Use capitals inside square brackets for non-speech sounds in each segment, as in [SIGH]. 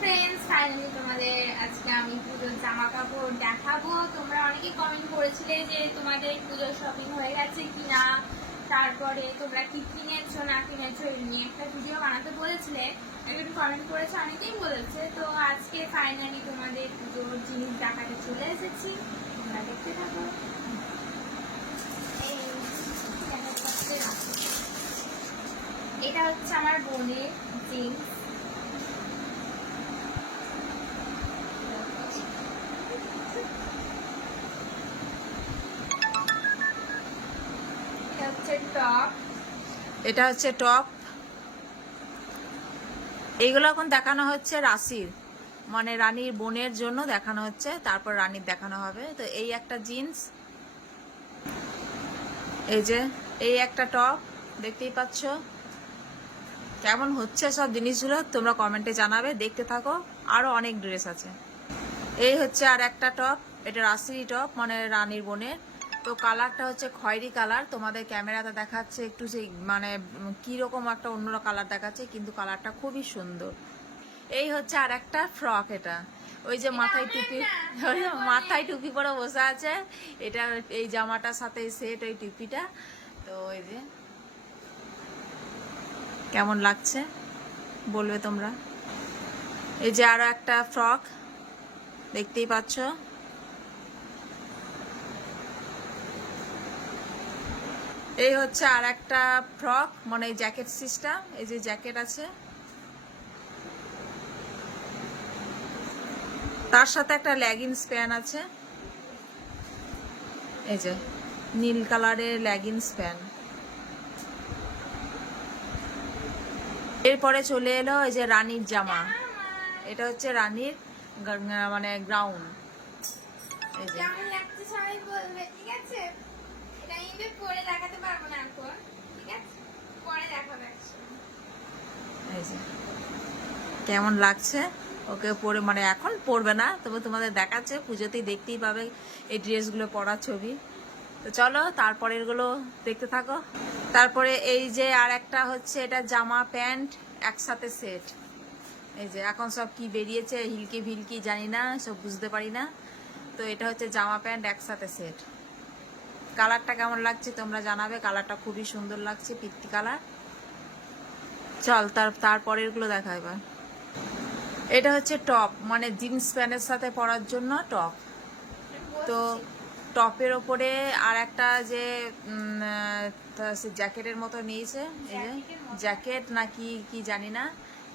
Friends finally তোমাদের আজকে আমি পুজোর জামা কাপড় দেখাবো। তোমরা অনেকে কমেন্ট করেছিলে যে তোমাদের পুজোর শপিং হয়ে গেছে কিনা, তারপরে তোমরা কি কিনেছো, না কিনেছো, এই নিয়ে একটা ভিডিও বানাতে বলেছিলে। একটু কমেন্ট করেছে, অনেকেই বলেছে। তো আজকে ফাইনালি তোমাদের পুজোর জিনিস দেখাতে চলে এসেছি। তোমরা দেখতে থাকো। এটা হচ্ছে আমার বোনের জিন্স এটা হচ্ছে টপ এইগুলো এখন দেখানো হচ্ছে রাশির। মানে রানীর বোনের জন্য দেখানো হচ্ছে, তারপর রানীর দেখানো হবে। তো এই একটা জিন্স এই যে, এই একটা টপ দেখতেই পাচ্ছ? কেমন হচ্ছে সব জিনিসগুলো তোমরা কমেন্টে জানাবে, দেখতে থাকো। আরও অনেক ড্রেস আছে। এই হচ্ছে আর একটা টপ এটা রাশির টপ মানে রানীর বোনের। তো কালারটা হচ্ছে খয়েরি কালার। তোমাদের ক্যামেরাতে দেখাচ্ছে একটু সেই মানে কীরকম একটা অন্য কালার দেখাচ্ছে কিন্তু কালারটা খুবই সুন্দর। এই হচ্ছে আর একটা ফ্রক এটা। ওই যে মাথায় টুপি [LAUGHS] মাথায় টুপি পরে বসে আছে। এটা এই জামাটার সাথে সেট ওই টুপিটা। তো ওই যে কেমন লাগছে বলবে তোমরা? এই যে আরও একটা ফ্রক দেখতেই পাচ্ছ। এই হচ্ছে আর একটা ফ্রক মানে জ্যাকেট সিস্টেম, এই যে জ্যাকেট আছে। তার সাথে একটা লেগিংস প্যান্ট আছে। এই যে, নীল কালারের লেগিংস প্যান্ট। এরপরে চলে এলো এই যে রানীর জামা। এটা হচ্ছে রানীর মানে গ্রাউন্ড এই যে। এবার পরে দেখাতে পারব না এখন ঠিক আছে? পরে দেখাবো কেমন লাগছে? ওকে পরে মানে এখন পরবে না, তবে তোমাদের দেখাচ্ছে, পুজোতেই দেখতেই পাবে এই ড্রেসগুলো পরার ছবি। তো চলো তারপরেরগুলো দেখতে থাকো। তারপরে এই যে আর একটা হচ্ছে, এটা জামা প্যান্ট, একসাথে সেট। এই যে, এখন সব কি বেরিয়েছে, হিলকি ভিলকি জানি না, সব বুঝতে পারি না। তো এটা হচ্ছে জামা প্যান্ট, একসাথে সেট। কালারটা কেমন লাগছে তোমরা জানাবে। কালারটা খুবই সুন্দর লাগছে পিত্তি কালার। চল তার তারপরেরগুলো দেখা এবার। এটা হচ্ছে টপ মানে জিন্স প্যান্টের সাথে পরার জন্য টপ। তো টপের ওপরে আর একটা যে জ্যাকেটের মতো নিয়েছে এই যে? জ্যাকেট নাকি কি জানি না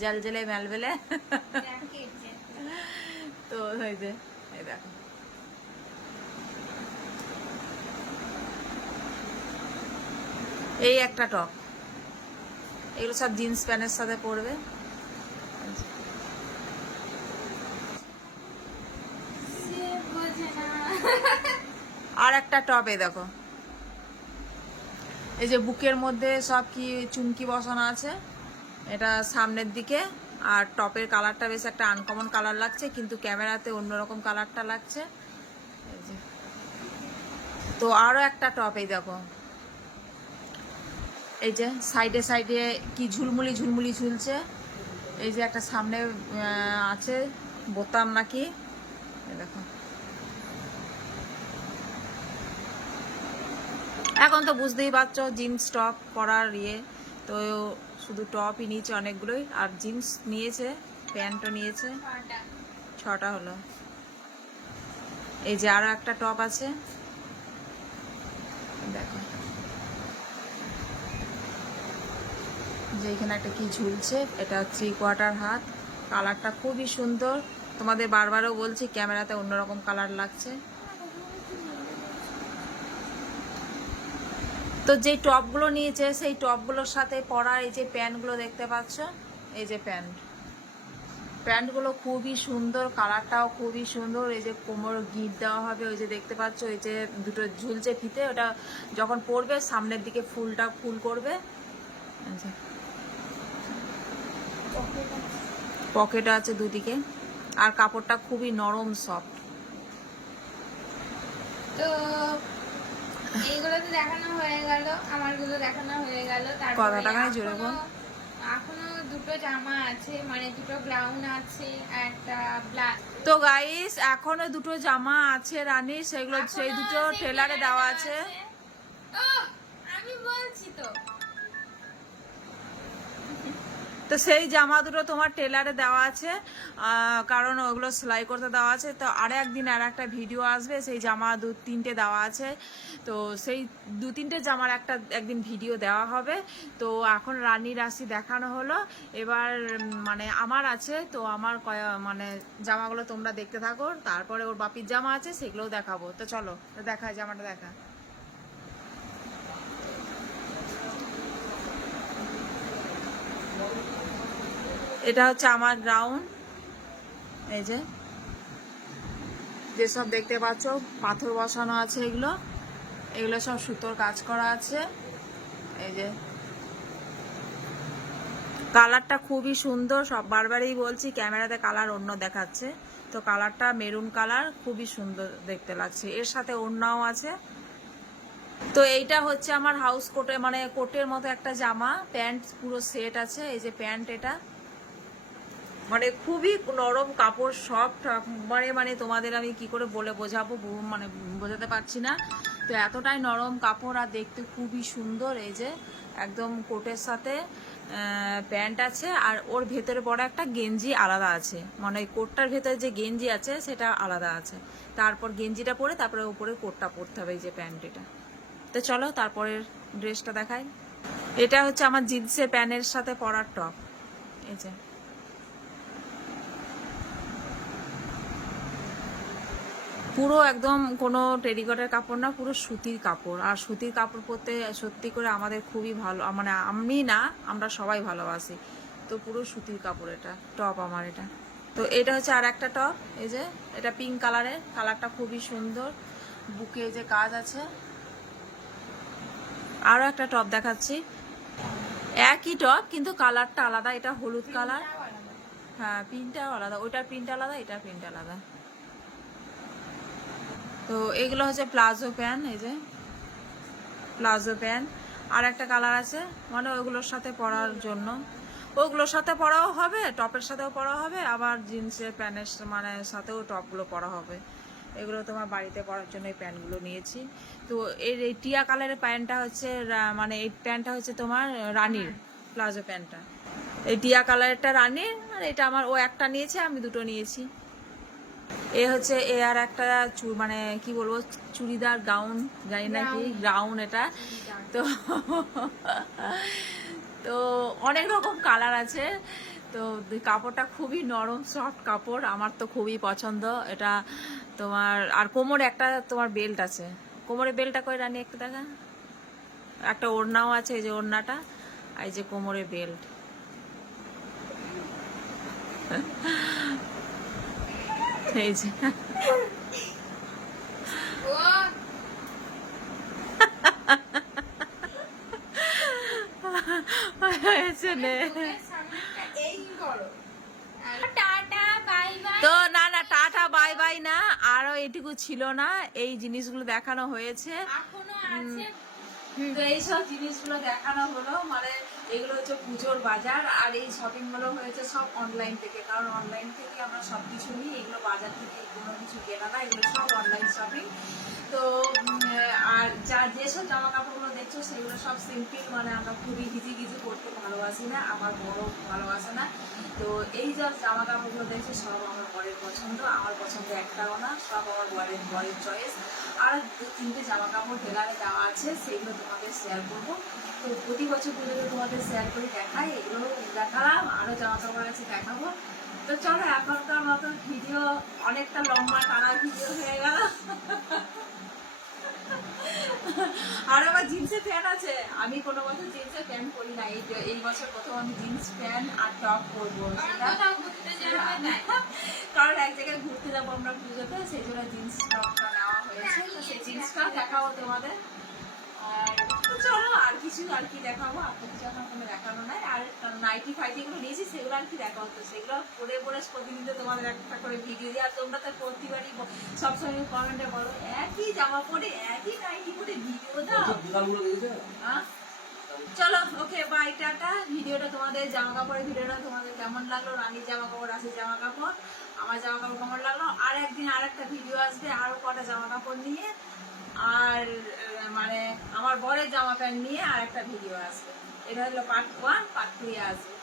জেল জেলে জ্যাকেট। তো এই যে এই দেখো। এই একটা টপ এগুলো সব জিন্স প্যান্টের সাথে পরবে। আর একটা টপ এই দেখো। এই যে বুকের মধ্যে সব কি চুমকি বসানো আছে, এটা সামনের দিকে। আর টপের কালারটা বেশ একটা আনকমন কালার লাগছে, কিন্তু ক্যামেরাতে অন্যরকম কালারটা লাগছে। তো আরও একটা টপ এই দেখো। এই যে সাইডে সাইডে কি ঝুলমুলি ঝুলমুলি ঝুলছে। এই যে একটা সামনে আছে বোতাম নাকি? দেখো। এখন তো বুঝতেই পারছ জিন্স টপ পরার ইয়ে। তো শুধু টপই নিয়েছে অনেকগুলোই আর জিন্স নিয়েছে প্যান্টও নিয়েছে। ছটা। ছটা হলো। এই যে আরও একটা টপ আছে দেখো যে এখানে একটা কি ঝুলছে, এটা থ্রি কোয়ার্টার হাত। কালারটা খুবই সুন্দর। তোমাদের বারবারও বলছি, ক্যামেরাতে অন্যরকম কালার লাগছে। তো যে টপগুলো নিয়েছে, সেই টপগুলোর সাথে পরা এই যে প্যান্টগুলো দেখতে পাচ্ছ, এই যে প্যান্ট। প্যান্টগুলো খুবই সুন্দর কালারটাও খুবই সুন্দর। এই যে কোমর গিট দেওয়া হবে, ওই যে দেখতে পাচ্ছ, এই যে দুটো ঝুলছে ফিতে। ওটা যখন পরবে, সামনের দিকে ফুলটা ফুল করবে। যে। পকেট আছে দুদিকে। আর কাপড়টা খুবই নরম সফট তো এইগুলো তো দেখানো হয়ে গেল আমারগুলো দেখানো হয়ে গেল। তারপরে কথাটা কানে জোরে বল। এখনো- দুটো জামা আছে মানে দুটো গ্রাউন্ড আছে একটা তো গাইস এখনও দুটো জামা আছে রানীর সেগুলো সেই দুটো টেলারে দেওয়া আছে। আমি বলছি তো। তো সেই জামা দুটো তোমার টেলারে দেওয়া আছে কারণ ওগুলো সেলাই করতে দেওয়া আছে। তো আর একদিন আর একটা ভিডিও আসবে, সেই জামা দু তিনটে দেওয়া আছে। তো সেই দু তিনটে জামার একটা একদিন ভিডিও দেওয়া হবে। তো এখন রানী রাশি দেখানো হলো। এবার মানে আমার আছে, তো আমার মানে জামাগুলো তোমরা দেখতে থাকো। তারপরে ওর বাপির জামা আছে, সেগুলোও দেখাবো। তো চলো, দেখা জামাটা দেখা। এটা হচ্ছে আমার গ্রাউন্ড এই যে। যেসব দেখতে পাচ্ছ, পাথর বসানো আছে এগুলো। এগুলো সব সুতোর কাজ করা আছে। এই যে। কালারটা খুবই সুন্দর। সব বারবারই বলছি, ক্যামেরাতে কালার অন্য দেখাচ্ছে। তো কালারটা মেরুন কালার, খুবই সুন্দর দেখতে লাগছে। এর সাথে অন্যও আছে। তো এইটা হচ্ছে আমার হাউস কোটে মানে কোটের মতো একটা জামা। প্যান্ট পুরো সেট আছে। এই যে প্যান্ট এটা। মানে খুবই নরম কাপড় সফট মানে মানে তোমাদের আমি কি করে বলে বোঝাবো মানে বোঝাতে পারছি না। তো এতটাই নরম কাপড় আর দেখতে খুবই সুন্দর, এই যে একদম কোটের সাথে প্যান্ট আছে আর ওর ভেতরে পড়া একটা গেঞ্জি আলাদা আছে। মানে ওই কোটটার ভেতরে যে গেঞ্জি আছে সেটা আলাদা আছে। তারপর গেঞ্জিটা পরে তারপরে উপরে কোটটা পরতে হবে এই যে প্যান্ট এটা। তো চলো তারপরের ড্রেসটা দেখাই। এটা হচ্ছে আমার জিন্সের প্যান্টের সাথে পরার টপ। এই যে। পুরো একদম কোনো টেরিকটের কাপড় না, পুরো সুতির কাপড়। আর সুতির কাপড় পরতে সত্যি করে আমাদের খুবই ভালো মানে আমি না, আমরা সবাই ভালোবাসি। তো পুরো সুতির কাপড় এটা টপ আমার এটা। তো এটা হচ্ছে আর একটা টপ এই যে, এটা পিঙ্ক কালারের কালারটা খুবই সুন্দর। বুকে যে কাজ আছে। আরও একটা টপ দেখাচ্ছি। একই টপ কিন্তু কালারটা আলাদা, এটা হলুদ কালার হ্যাঁ প্রিন্টটাও আলাদা, ওইটার প্রিন্ট আলাদা, এটার প্রিন্ট আলাদা। তো এগুলো হচ্ছে প্লাজো প্যান্ট এই যে। প্লাজো প্যান্ট আর একটা কালার আছে মানে ওইগুলোর সাথে পরার জন্য। ওগুলোর সাথে পরাও হবে, টপের সাথেও পরা হবে, আবার জিন্সের প্যান্টের মানে সাথেও টপগুলো পরা হবে। এগুলো তোমার বাড়িতে পরার জন্য এই প্যান্টগুলো নিয়েছি। তো এর এই টিয়া কালারের প্যান্টটা হচ্ছে মানে এই প্যান্টটা হচ্ছে তোমার রানীর প্লাজো প্যান্টটা এই টিয়া কালারেরটা রানীর, আর এটা আমার ও একটা নিয়েছে, আমি দুটো নিয়েছি। এ হচ্ছে এ আর একটা চু- মানে কি বলব চুড়িদার গাউন জানি না কি গাউন এটা। তো তো অনেক রকম কালার আছে। তো কাপড়টা খুবই নরম সফট কাপড় আমার তো খুবই পছন্দ। এটা তোমার আর কোমরে একটা তোমার বেল্ট আছে। কোমরে বেল্টটা করে রানি একটু দেখা? একটা ওড়নাও আছে এই যে ওড়নাটা আর এই যে কোমরে বেল্ট এই যে ও হয়েছে নে মুখের সামনেটা এই করো আর টাটা বাই তো না না টাটা বাই বাই না। আরও এটুকু ছিল না। এই জিনিসগুলো দেখানো হয়েছে। এখনও আছে। তো এইসব জিনিসগুলো দেখানো হলো মানে এগুলো হচ্ছে পুজোর বাজার আর এই শপিংগুলো হয়েছে সব অনলাইন থেকে। কারণ অনলাইন থেকে আমরা সব কিছু নিই, এগুলো বাজার থেকে কোনো কিছু কেনা না, এগুলো সব অনলাইন শপিং তো আর যা যেসব জামা কাপড়গুলো দেখছ, সেগুলো সব সিম্পল মানে আমরা খুবই হিজি গিজি করতে ভালোবাসি না, আমার বড় ভালোবাসে না। তো এই সব জামা কাপড়গুলো দেখছ, সব আমার বরের পছন্দ, আমার পছন্দ একটাও না, সব আমার বরের বরের চয়েস আর দু তিনটে জামা কাপড় টেলারে দেওয়া আছে, সেগুলো তোমাদের শেয়ার করব। তো প্রতি বছর পুজোতে তোমাদের শেয়ার করে দেখাই এগুলো দেখালাম আরও জামা কাপড় আছে দেখাবো। তো চলো এখনকার মতো ভিডিও অনেকটা লম্বা টানা ভিডিও হয়ে গেল। আর আমার জিন্সের প্যান্ট আছে। আমি কোনো বছর জিন্সের প্যান্ট পরি না। এই এই বছর প্রথম আমি জিন্স প্যান্ট আর টপ পরবো কারণ এক জায়গায় ঘুরতে যাব আমরা পুজোতে সেই জন্য জিন্স টপটা নেওয়া হয়েছে। তো সেই জিন্সটা দেখাবো তোমাদের। চলো আর কিছু আর কি দেখাবো? আর তো কিছু এখন কোনো দেখানো নাই। আর নাইটি ফাইটি গুলো নিয়েছি সেগুলো আর কি দেখাবো? তো সেগুলো পরে পরে প্রতিদিন তোমাদের একটা করে ভিডিও দিই। আর তোমরা তো প্রতিবারই সবসময় কমেন্টে বলো একই জামা পরে একই নাইটি পরে ভিডিও দাও। হ্যাঁ? চলো ওকে বাই টাটা। ভিডিওটা তোমাদের জামা কাপড়ের ভিডিওটা তোমাদের কেমন লাগল? রানীর জামা কাপড় আছে জামা কাপড় আমার জামা কাপড় কেমন লাগল? আর একদিন আর একটা ভিডিও আসবে আরও কটা জামা কাপড় নিয়ে। আর মানে আমার বরের জামা প্যান্ট নিয়ে আর একটা ভিডিও আসবে এটা হলো পার্ট ওয়ান পার্ট টু আসবে।